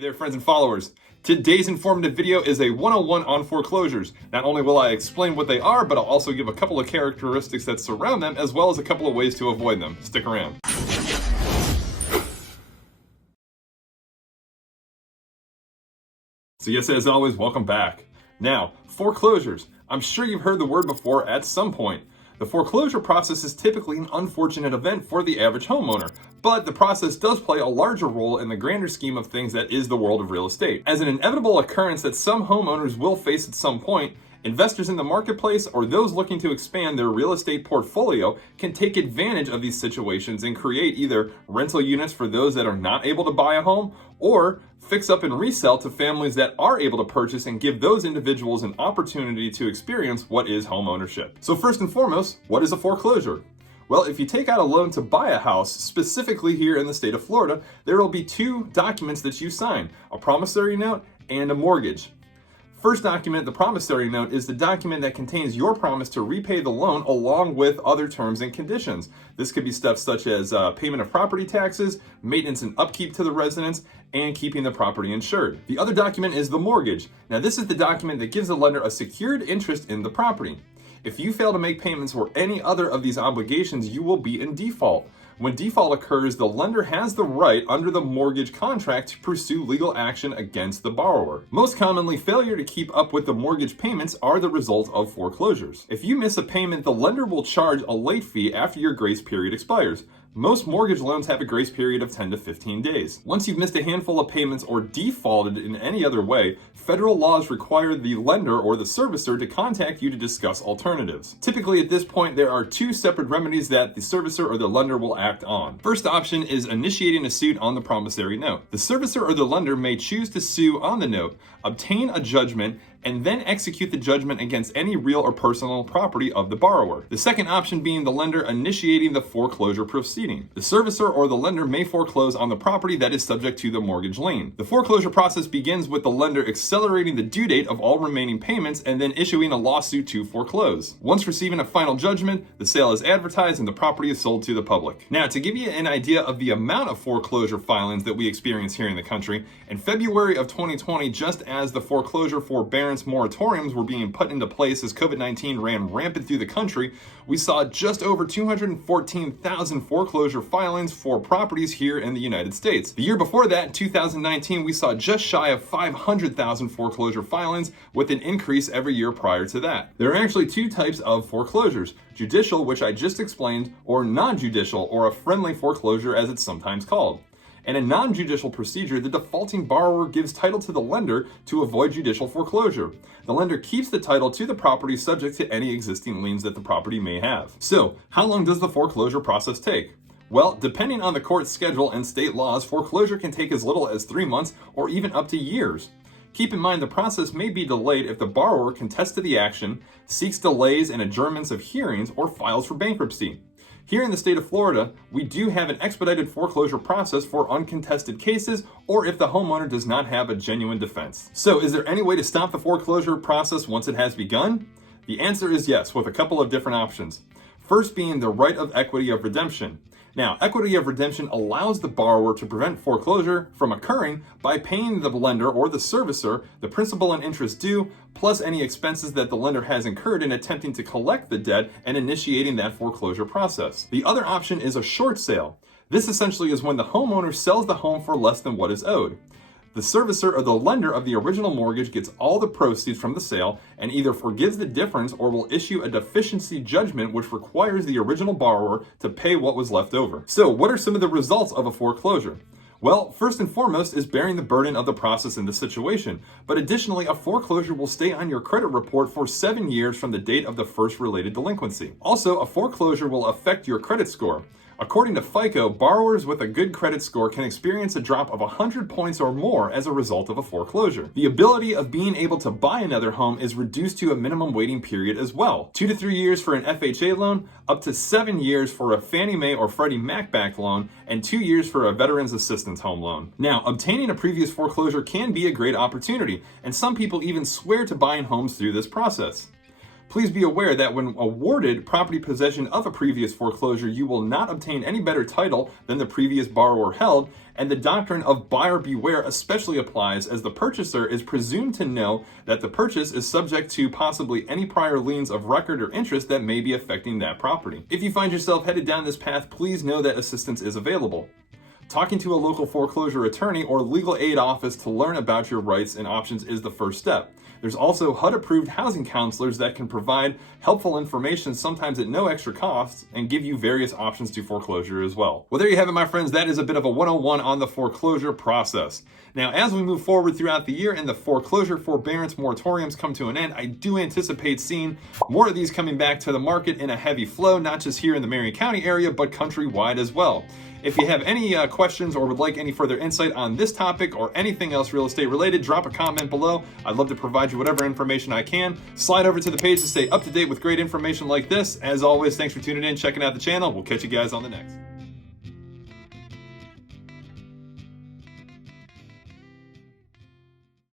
there, friends and followers. Today's informative video is a 101 on foreclosures. Not only will I explain what they are, but I'll also give a couple of characteristics that surround them, as well as a couple of ways to avoid them. Stick around. So yes, as always, welcome back. Now, foreclosures. I'm sure you've heard the word before at some point. The foreclosure process is typically an unfortunate event for the average homeowner, but the process does play a larger role in the grander scheme of things that is the world of real estate. As an inevitable occurrence that some homeowners will face at some point, investors in the marketplace or those looking to expand their real estate portfolio can take advantage of these situations and create either rental units for those that are not able to buy a home, or fix up and resell to families that are able to purchase and give those individuals an opportunity to experience what is home ownership. So first and foremost, what is a foreclosure? Well, if you take out a loan to buy a house, specifically here in the state of Florida, there will be two documents that you sign, a promissory note and a mortgage. First document, the promissory note, is the document that contains your promise to repay the loan along with other terms and conditions. This could be stuff such as payment of property taxes, maintenance and upkeep to the residence, and keeping the property insured. The other document is the mortgage. Now, this is the document that gives the lender a secured interest in the property. If you fail to make payments or any other of these obligations, you will be in default. When default occurs, the lender has the right under the mortgage contract to pursue legal action against the borrower. Most commonly, failure to keep up with the mortgage payments are the result of foreclosures. If you miss a payment, the lender will charge a late fee after your grace period expires. Most mortgage loans have a grace period of 10 to 15 days. Once you've missed a handful of payments or defaulted in any other way, federal laws require the lender or the servicer to contact you to discuss alternatives. Typically at this point, there are two separate remedies that the servicer or the lender will act on. First option is initiating a suit on the promissory note. The servicer or the lender may choose to sue on the note, obtain a judgment, and then execute the judgment against any real or personal property of the borrower. The second option being the lender initiating the foreclosure proceeding. The servicer or the lender may foreclose on the property that is subject to the mortgage lien. The foreclosure process begins with the lender accelerating the due date of all remaining payments and then issuing a lawsuit to foreclose. Once receiving a final judgment, the sale is advertised and the property is sold to the public. Now, to give you an idea of the amount of foreclosure filings that we experience here in the country, in February of 2020, just as the foreclosure forbearance moratoriums were being put into place as COVID-19 ran rampant through the country, we saw just over 214,000 foreclosure filings for properties here in the United States. The year before that, in 2019, we saw just shy of 500,000 foreclosure filings, with an increase every year prior to that. There are actually two types of foreclosures: judicial, which I just explained, or non-judicial, or a friendly foreclosure as it's sometimes called. In a non-judicial procedure, the defaulting borrower gives title to the lender to avoid judicial foreclosure. The lender keeps the title to the property subject to any existing liens that the property may have. So, how long does the foreclosure process take? Well, depending on the court schedule and state laws, foreclosure can take as little as 3 months or even up to years. Keep in mind the process may be delayed if the borrower contests to the action, seeks delays and adjournments of hearings, or files for bankruptcy. Here in the state of Florida, we do have an expedited foreclosure process for uncontested cases or if the homeowner does not have a genuine defense. So, is there any way to stop the foreclosure process once it has begun? The answer is yes, with a couple of different options. First being the right of equity of redemption. Now, equity of redemption allows the borrower to prevent foreclosure from occurring by paying the lender or the servicer the principal and interest due, plus any expenses that the lender has incurred in attempting to collect the debt and initiating that foreclosure process. The other option is a short sale. This essentially is when the homeowner sells the home for less than what is owed. The servicer or the lender of the original mortgage gets all the proceeds from the sale and either forgives the difference or will issue a deficiency judgment which requires the original borrower to pay what was left over. So, what are some of the results of a foreclosure? Well, first and foremost is bearing the burden of the process in the situation. But additionally, a foreclosure will stay on your credit report for 7 years from the date of the first related delinquency. Also, a foreclosure will affect your credit score. According to FICO, borrowers with a good credit score can experience a drop of 100 points or more as a result of a foreclosure. The ability of being able to buy another home is reduced to a minimum waiting period as well. 2 to 3 years for an FHA loan, up to 7 years for a Fannie Mae or Freddie Mac backed loan, and 2 years for a Veterans Assistance home loan. Now, obtaining a previous foreclosure can be a great opportunity, and some people even swear to buying homes through this process. Please be aware that when awarded property possession of a previous foreclosure, you will not obtain any better title than the previous borrower held, and the doctrine of buyer beware especially applies, as the purchaser is presumed to know that the purchase is subject to possibly any prior liens of record or interest that may be affecting that property. If you find yourself headed down this path, please know that assistance is available. Talking to a local foreclosure attorney or legal aid office to learn about your rights and options is the first step. There's also HUD-approved housing counselors that can provide helpful information, sometimes at no extra cost, and give you various options to foreclosure as well. Well, there you have it, my friends. That is a bit of a 101 on the foreclosure process. Now, as we move forward throughout the year and the foreclosure forbearance moratoriums come to an end, I do anticipate seeing more of these coming back to the market in a heavy flow, not just here in the Marion County area, but countrywide as well. If you have any questions or would like any further insight on this topic or anything else real estate related, drop a comment below. I'd love to provide you whatever information I can. Slide over to the page to stay up to date with great information like this. As always, thanks for tuning in, checking out the channel. We'll catch you guys on the next.